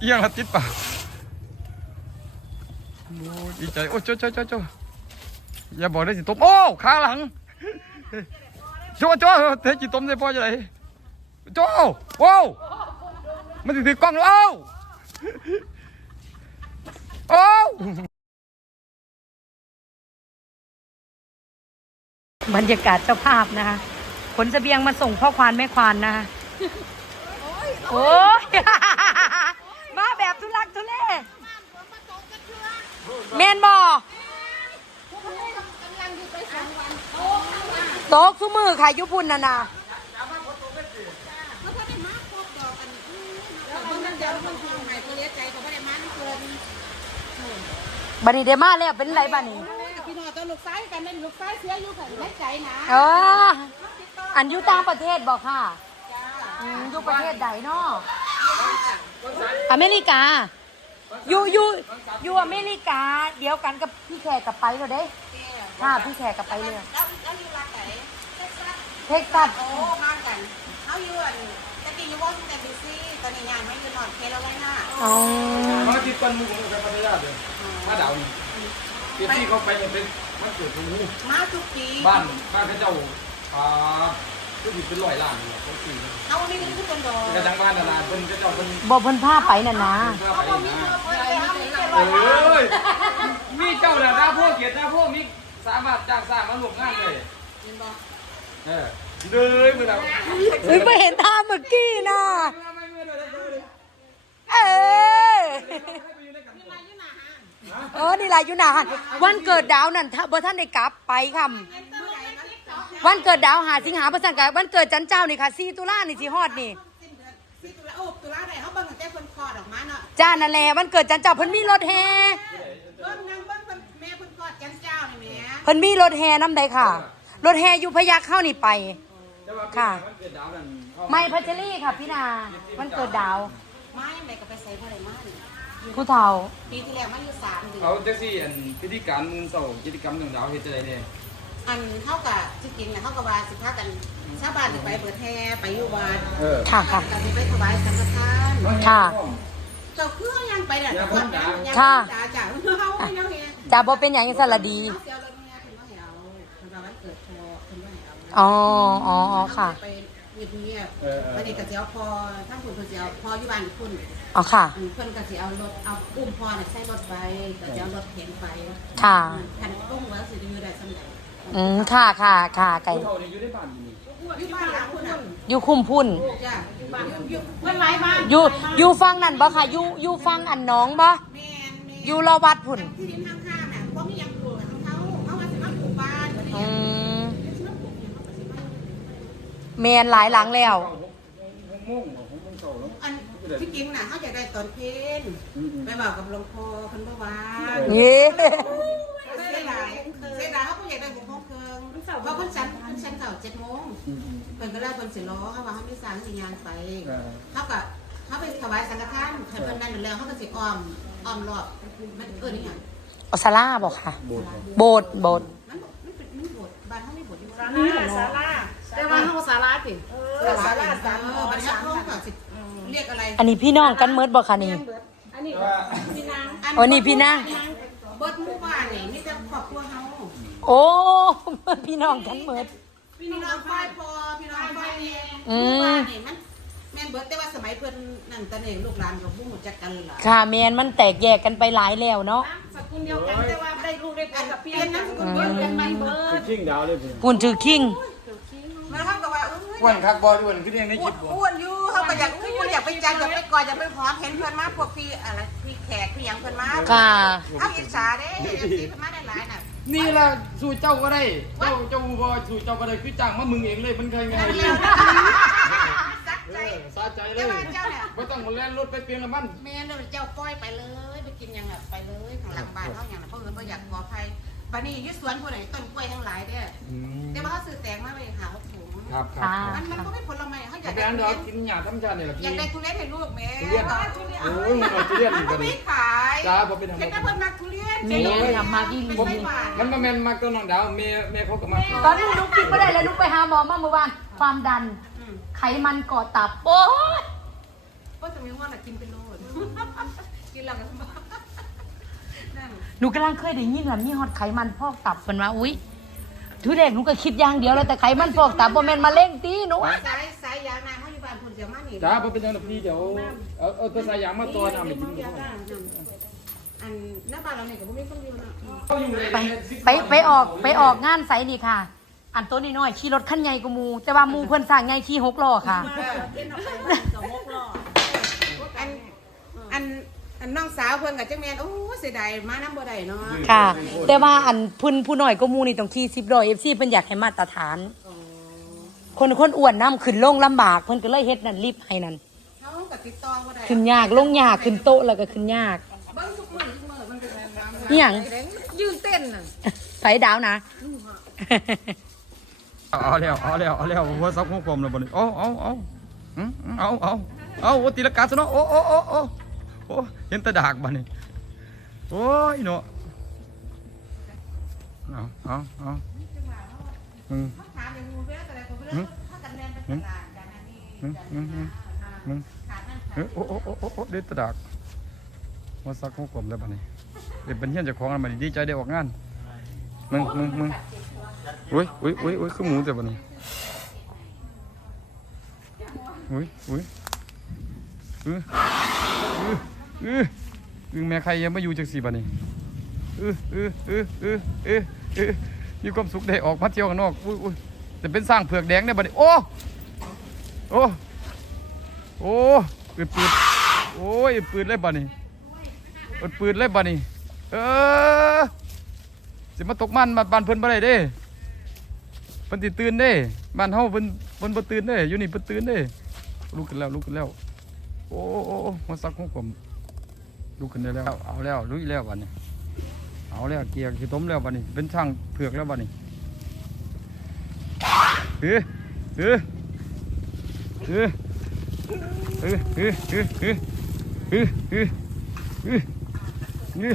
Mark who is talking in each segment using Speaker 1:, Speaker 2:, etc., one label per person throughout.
Speaker 1: เอียงละติดปากโอ้ดีใจโอ้โจ้โจ้โจ้โจ้อย่าบอกได้สิตบโอ้ขาหลังโจ้โจ้เทจิตมได้พ่อจะไหนโจ้โอ้มันถือกล้องแล้วโอ้โอ้
Speaker 2: บรรยากาศเจ้าภาพนะคะขนเสบียงมาส่งพ่อควานแม่ควานนะคะโอ้ยมาแบบ ทุลักทุเลเมนบอโต๊ะทุกมือค่ะยุพุนนะนะบันนี้เดมาแล้วเป็นไรบันนี้
Speaker 3: พี่น้องตัวลูกซ้ายกันเล่นลูกซ้ายเสียอยู่ค่ะแม่ใจนะ
Speaker 2: เอออันอยู่ต่างประเทศบอกค่ะอืมอยู่ประเทศใดเนาะอเมริกา อยู่อยู่อยู่อเมริกา เดียวกันกับพี่แขกกับไปเลยเด้ค่ะพี่แขกกับไปเลย
Speaker 3: แล้วแล้วอยู่รักไหน
Speaker 2: เท็กซัส
Speaker 3: โอ้มากันเขาอยู่อันตะกี้อยู่วอชิงตันดีซีตอนนี้ย้ายมาอยู่นอร์ทแคโรไลนา
Speaker 2: อ๋อ
Speaker 1: มาที่ต้นมุกของพัทยาเลยมาดาวนี่ที่ที่เขาไปเนี่ยเป็นมันเกิดตรงนี้
Speaker 3: มาทุกปี
Speaker 1: บ้านบ้านพระเจ้าอ่า ผู้หญิงเป็นร้อยล้านเนี่ยเขาสี่
Speaker 3: เขาไม่มีทุกคนดอก
Speaker 1: กระจังบ้านนานาเพิ่นพระเจ้าเพิ่น
Speaker 2: บอกเพิ่นผ้าไปน่ะนะ
Speaker 1: พาไปนะเอ้ยมีเจ้าเนี่ยหน้าพวกเกียรติหน้าพวกมีสามารถจ้างสร้างมาหลวงงานเลย
Speaker 3: เห็นบ่
Speaker 1: เออเลยมือเรา
Speaker 2: เฮ้ยไม่เห็นท่าเมื่อกี้น่ะเออเออนี่ลายอยู่นาหันวันเกิดดาวนั่นถ้าบ่ท่านได้กลับไปค่ะ วันเกิดดาวหาสิงหาประสันกับวันเกิดจันเจ้านี่ค่ะ4ตุลานี่สิฮอดนี่
Speaker 3: สิ้นเดือนสิ้นตุลาโอ้ตุลาไหนเขาเบิ่งตั้งแต่คนคลอดออกมาเนาะ
Speaker 2: จ้านั่นแหละวันเกิดจันเจ้าเพิ่นมีรถแห่
Speaker 3: เบิ่งนางเบิ่งเพิ่นแม่คนคลอดจันเจ้านี่แม่
Speaker 2: เพิ่นมีรถแห่นำใดค่ะ รถแห่อยู่พยัคฆ์เข้านี่ไปค่ะ
Speaker 1: มันเกิดดาวนั่น
Speaker 2: ไม่พัชรีค่ะพี่นาวันเกิดดาว
Speaker 3: มาอย่างไรก็ไปใส่บ่ได้มานี่
Speaker 2: ผู้เฒ่า
Speaker 3: ปีที่แล้วมาอยู่สามเดือน
Speaker 1: เขาจะสี่อันพิธีการมือเสากิจกรรมหนึ่งดาวเฮ็ดอะไรเนี่ย
Speaker 3: อันเท่ากับจริงๆนะเท่ากับว่าสิพากันชาวบ้านจะไปเปิดแห่ไปอยู่วัด
Speaker 1: เออ
Speaker 2: ค่ะค่ะ
Speaker 3: กันสิไปถวายสังฆทาน
Speaker 2: ค่ะ
Speaker 3: เจ้าเครื่องยังไปเนี่ย
Speaker 1: อย่าพ้นด่า
Speaker 2: ค่ะ
Speaker 3: จ้าจ้าเฮาไม่เอาเฮีย
Speaker 2: จะบ่เป็นอย่างสารดี
Speaker 3: เฮาเสียรถเฮียถึงว่าให้เอาถึงว่าวันเกิดพอถึงว่าให้เอา
Speaker 2: อ๋ออ๋ออ๋อค่ะ
Speaker 3: ไปเงียบๆวันนี้ก็สิเอาพอทั้งคุณเพิ่นสิเอาพออยู่บ้านคุณ
Speaker 2: อ๋อค่ะ
Speaker 3: อืมเพิ่นก็สิเอารถเอาอุ้มพอน่ะใส่รถไปก็สิเอารถเข็นไป
Speaker 2: ค่ะ
Speaker 3: คันตุ้งว่าสิอยู่ได้สำใด
Speaker 2: อืมค่ะค่ะค่ะไก่
Speaker 1: ผู้เฒ่านี่อยู่ในบ้านอยู่นี่
Speaker 3: อยู่บ้านหลังคุณน่ะ
Speaker 2: อยู่คุ้มพุ่น
Speaker 3: จ้ะอยู่บ้านอยู่เพิ่นหลายบ้าน
Speaker 2: อยู่อยู่ฟังนั่นบ่ค่ะอยู่อยู่ฟังอันน้องบ่
Speaker 3: แม่นแม่น
Speaker 2: อยู่รอวัดพุ่น
Speaker 3: ที่ดินข้างๆน่ะบ่มีหยังปลูกของเขาเขาว่าสิมาปลูกบ้านอะไร
Speaker 2: อื
Speaker 3: เงี้ย
Speaker 2: ม
Speaker 3: สิมาปลูกหยังเขาก็สิมา
Speaker 2: แมนหลายหลังแล้ว
Speaker 1: หกโมงหกโมงเช้าแล้ว
Speaker 3: อันที่จริงน่ะเขาอยากได้ตอนเพลนไปบอกกับหลวงพ่อเพิ่นบ่ว่า
Speaker 2: เย้
Speaker 3: เสี เพราะเพิ่นฉันเพิ่นฉันเช้า7โมงเพิ่นก็เลยเพิ่นสิรอเขาว่าเขามีสารสิงานไปเขาก็เขาไปถวายสังฆทานให้เพิ่นนั่นแล้วเขาก็สิอ้อมอ้อมรอบมันเอิ้นอีหยัง
Speaker 2: ออสลาบอกค่ะ โบสถ์โบสถ์
Speaker 3: มันบ่มันเป็นมันโบสถ์บ้านเขามีโบสถ์อยู่
Speaker 4: ศาลาศาลาแต่ว่าเฮาศาลาติ
Speaker 3: เออศาลาศาลาบัดนี้เขาก็สิเรียกอะไร
Speaker 2: อันนี้พี่น้องกันเมิดบอกค่ะนี่
Speaker 4: อันนี้พี่นาง
Speaker 2: อ๋อนี่พี่นาง
Speaker 3: เบิดหมู่บ้านนี่มีแต่ครอบครัวเฮา
Speaker 2: โอ้ พี่น้องกันเมิด
Speaker 3: พี่น้องฝ่ายพ่อพี่น้องฝ่ายแม่
Speaker 2: อืม
Speaker 3: หมู่บ้านนี่มันแม่นเบิดแต่ว่าสมัยเพิ่นนั่นตะเองลูกหลานก็บ่ฮู้จักกันล่ะ
Speaker 2: ค่ะแมนมันแตกแยกกันไปหลายแล้วเนาะ
Speaker 4: สกุลเดียวกันแต่ว่าได้ลูกได้
Speaker 3: อั
Speaker 4: ผัวนกับ
Speaker 3: เป
Speaker 4: เพี
Speaker 3: ลี่
Speaker 4: ย
Speaker 3: ย
Speaker 4: น
Speaker 3: น
Speaker 4: นะ
Speaker 3: นามสกุลเบิดกันไปเบิด
Speaker 1: ชิงดาวเลยพี่
Speaker 2: ปุ่นถือคิง
Speaker 3: แล้วเขาก็ว่าเอ้
Speaker 1: อ้วยนคักบอลอ้วนขึ้นเองใน
Speaker 3: อ้
Speaker 1: ควลิ
Speaker 3: น
Speaker 1: ปบ่
Speaker 3: อ้วนอยู่เขาก็อยากอู้อยากไปจังอยากไปกอดอยากไปหอมเห็นเพื่อนมาพวกพี่อะไรพี่แขกพี่หยังเพื่อนมา
Speaker 2: ค่ะ
Speaker 3: เขาอิจฉาเด้เอฟซีเพื่อนมาได้หลายน่ะ
Speaker 1: นี่ล่ะสู่เจ้าก็ได้ เจ้าเจ้าบ่สู่เจ้าก็ได้คือจ้างมามึงเองเลยมันเคยไง
Speaker 3: นั่น
Speaker 1: เล
Speaker 3: แล้
Speaker 1: ยว
Speaker 3: ซักใจ
Speaker 1: สาใจเล
Speaker 3: แต่
Speaker 1: ย
Speaker 3: ว่าเจ้าเนี่ย
Speaker 1: บ่ต้องมาแล่นรถไปเปลี่ยนละมัน
Speaker 3: แม่เลยเจ้าปล่อยไปเลยไปกินหยังอะไปเลยข้างหลังบ้านเขาอย่างนั้นเพราะเอิญว่าอยากขออภัยบัดนี้อยึดสวนผู้ไหนต้นกล้วยทั้งหลายเด้อแต่ว่าเขาซื้อแตงมาไปหาวัตถุ
Speaker 1: ครับครั
Speaker 2: ค่ะ
Speaker 1: บ
Speaker 3: มันมันก็ไม่ผลไม้เขาอยาก
Speaker 1: แบ
Speaker 3: ได้
Speaker 1: น
Speaker 3: ทุ
Speaker 1: ดอก
Speaker 3: เรียน
Speaker 1: กินหญ้าธรรมชาตินี่ล่ะ
Speaker 3: อ
Speaker 1: พี่
Speaker 3: ยากได้ทุเรียนให้ลูกแม่
Speaker 1: ทุเรียน
Speaker 3: ทุเรียน
Speaker 1: โอ้ยมันเอาทุเรียนอีก
Speaker 3: มั
Speaker 1: บั
Speaker 3: น
Speaker 1: ด
Speaker 3: ไม่
Speaker 1: นี้
Speaker 3: ขาย
Speaker 1: จ้าบ่เป็นธรรม
Speaker 3: เป็นแต่เพิ่นมักทุเรียน
Speaker 2: แม่ทำมาที่
Speaker 3: เป็น
Speaker 2: ผม
Speaker 3: ไส้หวาน
Speaker 1: มันมาแม่นมักตัวน้องดาวแม่แม่เขาก็มา
Speaker 2: ตอนนี้นุกกินไม่ได้เลยนุกไปหาหมอมาเมื่อวานความดัน
Speaker 3: อืม
Speaker 2: ไขมันเกาะตับโอ้ย
Speaker 3: ก็จะมีว่าน่ะกินเป็นโลดกินแล้วก็สบายนั่น
Speaker 2: หนูกำลังเคยได้ยินว่ามีฮอดไขมันพอกตับเพิ่นว่าอุ้ยทุเรศหนูก็คิดอย่างเดียวแล้วแต่ไขมันพอกตับบ่แม่นมะเร็งติหนู
Speaker 3: สายสายยางนาเดียวมานี่
Speaker 1: จ้าบ่เป็นยังไงพี่เดี๋ยวเอาเอาตัวสายยางมาตัวน้ำไปกิน
Speaker 3: เดียวกันอันหน้าบ้านเราเนี่ยก็บ่มีคนอยู่เนาะ
Speaker 2: ไปไปไปออกไปออกงานไสนี่ค่ะ อันตัวน้อยๆขี่รถคันใหญ่กว่าหมู แต่ว่าหมูเพิ่นสร้างใหญ่ขี่หกล้อค่ะ
Speaker 4: เล่นออกไปกับหกล้อ
Speaker 3: อันอันอันน้องสาวเพิ่นกับจังแม่นโอ้เสียดายมาน้ำบ่ได้เนาะ
Speaker 2: ค่ะ แต่ว่าอันเพุ่นผู้น้อยก็มูนี่ต้องขี่สิบล้อเอฟซีเพิ่นอยากให้มาตรฐาน คนคนอ้วนน้ำขึ้นลงลำบากเพิ่นก็เลยเฮ็ดนั่นรีบให้นั่น
Speaker 3: เขาก็ติดต่อบ่ได้
Speaker 2: ขึ้นยากลงยากขึ้นโต๊ะแล้วก็ขึ้นยาก
Speaker 3: เบิ่งทุกมื้อทุกมื้อมันเป็นแบบนั้น
Speaker 2: อิหยัง
Speaker 3: ยืนเต้นน่ะ
Speaker 2: ไผดาวนะ
Speaker 1: เอาแล้วเอาแล้วเอาแล้วหัวซักหัวกลมแล้วบ่นี่เอาเอาเอาอืมเอาเอาเอาโอ้ตีละกาซะเนาะโอ้โอ้โอ้โอ้โอ้เห็นแตะดากบ่นี่โอ้ยเนาะเอาเอาเอา อืม
Speaker 3: ถามอย่างงูเว้ยแต่ก็บ่ได้ถ้ากันแม่นไปตลาดกันอันนี้
Speaker 1: อืมอืมอืมอืม
Speaker 3: ขาดนั่น
Speaker 1: เอ้ยโอ้โอ้โอ้โอ้โอ้เด็ดแตะดากหัวซักหัวกลมแล้วบ่นี่เด็ดเป็นเฮียนเจ้าของแล้วบ่นี่ดีใจได้ออกงานมึงมึงมึงอุ้ยอุ้ยอุ้ยอุ้ยคือหมูแต่บ่นี่อุ้ยอุ้ยเออเออเออเออแม่ใครยังไม่อยู่จังสี่บัดนี้เออเออเออเออเออเออ มีความสุขได้ออกมาเที่ยวข้างนอกอุ้ยอุ้ยจะเป็นสร้างเผือกแดงได้บัดนี้โอ้โอ้โอ้ปืดปืดโอ้ยปืดเลยบัดนี้ปืดปืดเลยบัดนี้เออสิมาตกมันมาบานเพิ่นบ่ได้เด้เพิ่นสิตื่นเด้บ้านเฮาเพิ่นเพิ่นบ่ตื่นเด้อยู่นี่เพิ่นตื่นเด้ลุกขึ้นแล้วลุกขึ้นแล้วโอ้โอ้มาซักของผมลุกขึ้นได้แล้วเอาแล้วลุยแล้วบัดนี้ เอาแล้วเกียร์ขี้ต้มแล้วบัดนี้ เป็นช่างเผือกแล้วบัดนี้เฮ้ยเฮ้ยเฮ้ยเฮ้ยเฮ้ยเฮ้ยเฮ้ยเฮ้ยเฮ้ยเฮ้ยเฮ้ย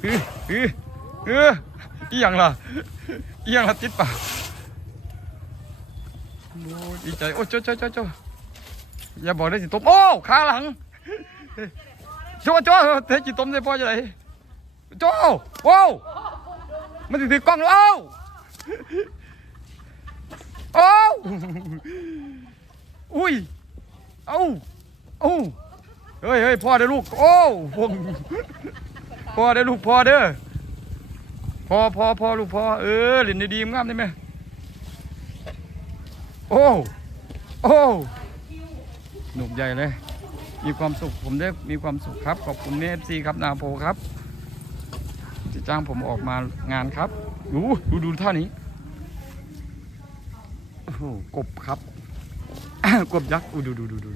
Speaker 1: เฮ้ยเฮ้ยเฮ้ยอีหยังล่ะอีหยังล่ะติดปากโอ้ยดีใจโอ้เจ้าเจ้าเจ้าเจ้าอย่าบอกได้สิต้มโอ้ขาหลังโจ้โจ้เทจิต้มได้พ่อจะไหน โจ้โอ้มันถือกล้องแล้วเอ้าโอ้อุ้ย เอ้าเอ้าเฮ้ยเฮ้ยพ่อเด้อลูก โอ้พวงพ่อเด้อลูกพ่อเด้อพ่อพ่อพ่อลูกพ่อเออเล่นดีๆงามได้ไหมโอ้โอ้หนุกใหญ่เลย มีความสุขผมได้มีความสุขครับ ขอบคุณเอฟซีครับนาโพครับ ที่จ้างผมออกมางานครับดูดูดูท่านี้โอ้โหกบครับ กบยักษ์อู้ดูดูดูดู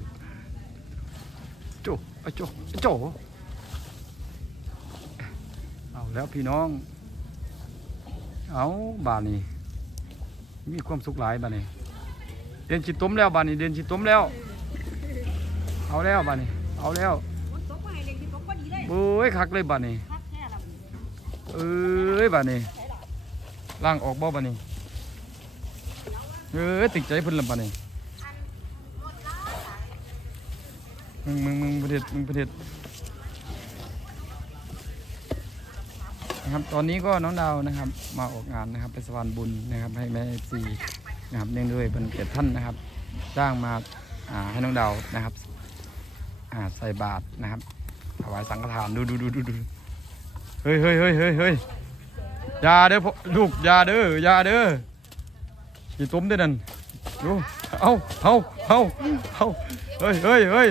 Speaker 1: โจไอ้โจไอ้โจเอาแล้วพี่น้อง เอาบานนี้มีความสุขหลายบานนี้เดินชิดต้มแล้วบานนี้เดินชิดต้มแล้ว เอาแล้วบ้านี้เอาแล้วเบ้ยคักเลยบ้านี้ เอ้ยบ้านี้ล่างออกบ่บ้านี้เอ้ยติดใจพิ่นละบ้านี้มึงมึงมึงประเทศมึงประเทศนะครับตอนนี้ก็น้องดาวนะครับ มาออกงานนะครับเป็นสะพานบุญนะครับ ให้แม่ซีนะครับเนื่องด้วยเป็นเกียรติท่านนะครับจ้างมาอ่าให้น้องดาวนะครับอ่าใส่บาตรนะครับถวายสังฆทานดูดูดูดูดู ฮ้ยเฮ้ยเฮ้ยเฮ้ยเฮ้ยอยาเด้อพ่อลูกอยาเด้ออยาเด้ออย่าต้มเด้อนั่นดูเอาเอาเอาเอาเฮ้ยเฮ้ยเฮ้ย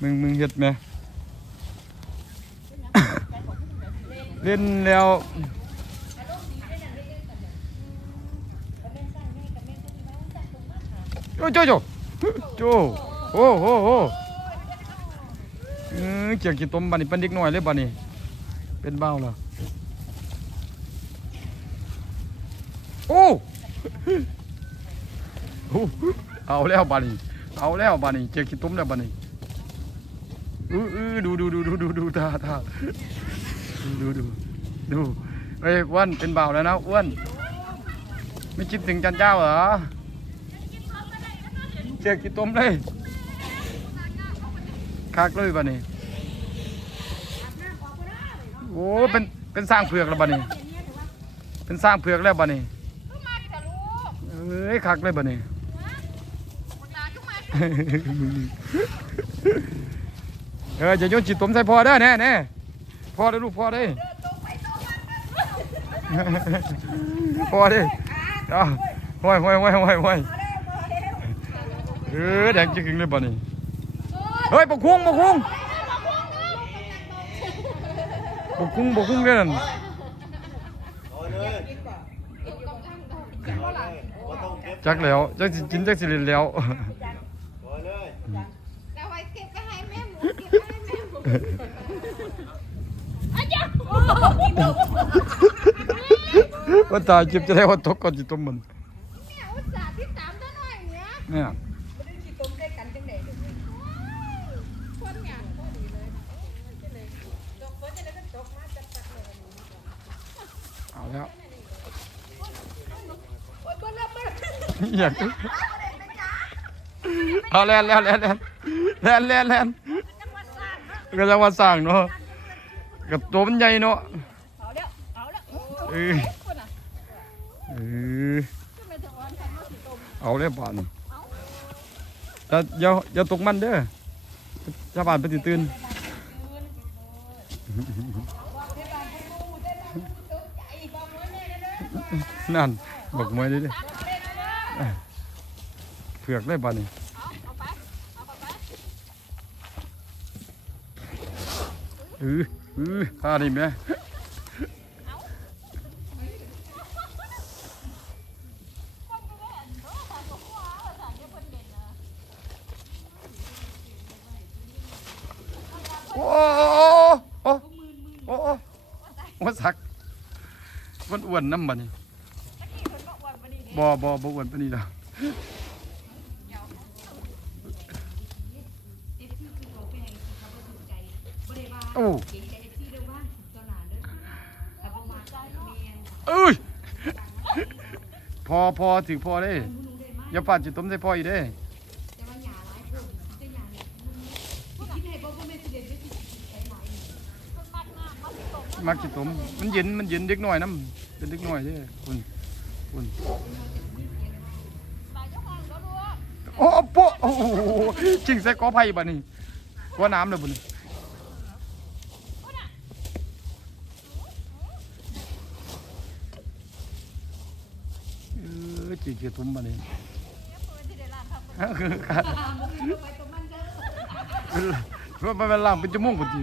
Speaker 1: มึงมึงเฮ็ดไหมเล่นแล้วโอ้โจโจโจโอ้โหโห เออเกี่ยวกี่ต้มบันนี่เป็นเด็กน้อยเลยบันนี่เป็นเบ้าเหรอโอ้โอ้เอาแล้วบันนี่เอาแล้วบันนี่เกี่ยวกี่ต้มแล้วบันนี่อืออือดูดูดูดูดูดูตาตาดูดูดูเฮ้ยอ้วนเป็นเบาแล้วนะอ้วนไม่คิดถึงจันเจ้าเหรอเชือกกี่ต้มเลย คักเลยบัดนี้ โอ้เป็นเป็นสร้างเผือกแล้วบัดนี้ เป็นสร้างเผือกแล้วบัดนี้เอ้ยคักเลยบัดนี้เออจะโยนจิตต้มใส่พ่อได้อแน่แน่พ่อได้อลูกพ่อได้อพอดิเอาห้อยห้อยห้อยห้อยห้อยเออแดงจริงๆเลยบ่นี่ เฮ้ยบกคุ้งบกคุ้งบกคุ้งบกคุ้งเด้อนั่นจักแล้วจักสิกินจักสิเล่นแล้ว
Speaker 4: เอาไว้เก็บไปให้แม่หมูเก็บไปให้แม่หมูอาจารย์
Speaker 1: ว่าตายเจ็บจะได้ว่าตกก่อนจิตตมมัน
Speaker 4: เนี่ยอุตส่าห์ที่ตามเท่าหน่อยเนี่ย
Speaker 1: เนี่ย
Speaker 4: คนอย่างพอดีเลย
Speaker 1: เอา แล้ว
Speaker 4: โอ้ยเบิ้ลเบิ้ล
Speaker 1: อยากเอาแล่นแล้วแล่นแล่นแล่นแล่นแล่นก็จะว่าสร้างเนาะกับตัวมันใหญ่เนาะ
Speaker 4: เอาแล้วเอาแล้ว
Speaker 1: เออเออเอาเลยป่านแต่อย่าอย่าตกมันเด้อชาวบ้านไปนสิตื่น นั่นบอกมวยดิเด้เผือกได้ป่ะนนี้เออเออข้านี่แม่ โอ้โอ้โอ้โอ้ว่าสักมันอ้ วนน้ำบัดนี่บ่บ่บ่อ้วนปานนี้ดอกโอ้เอ้ยพอพอถือพอได้อย่าฟาดจิตต้มใส่พออีกเด้ มักจิต้มมันเย็นมันเย็นเด็กน้อยน้ำเป็นเด็กน้อยเด้คุณคุณโอ้โปะโอ้โหจริงใส่กอไผ่บ่นี่กอน้ำเลยบุญเออจีเกียตุ้มบ่นี่มันเป็นล่างเป็นจมูกปุ่นจี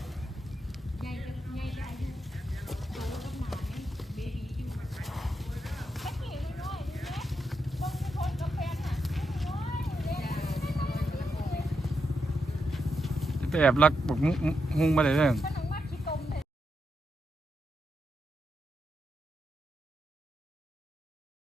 Speaker 4: แอ
Speaker 1: บรักบอกมุ้งมาเลยเนี่ย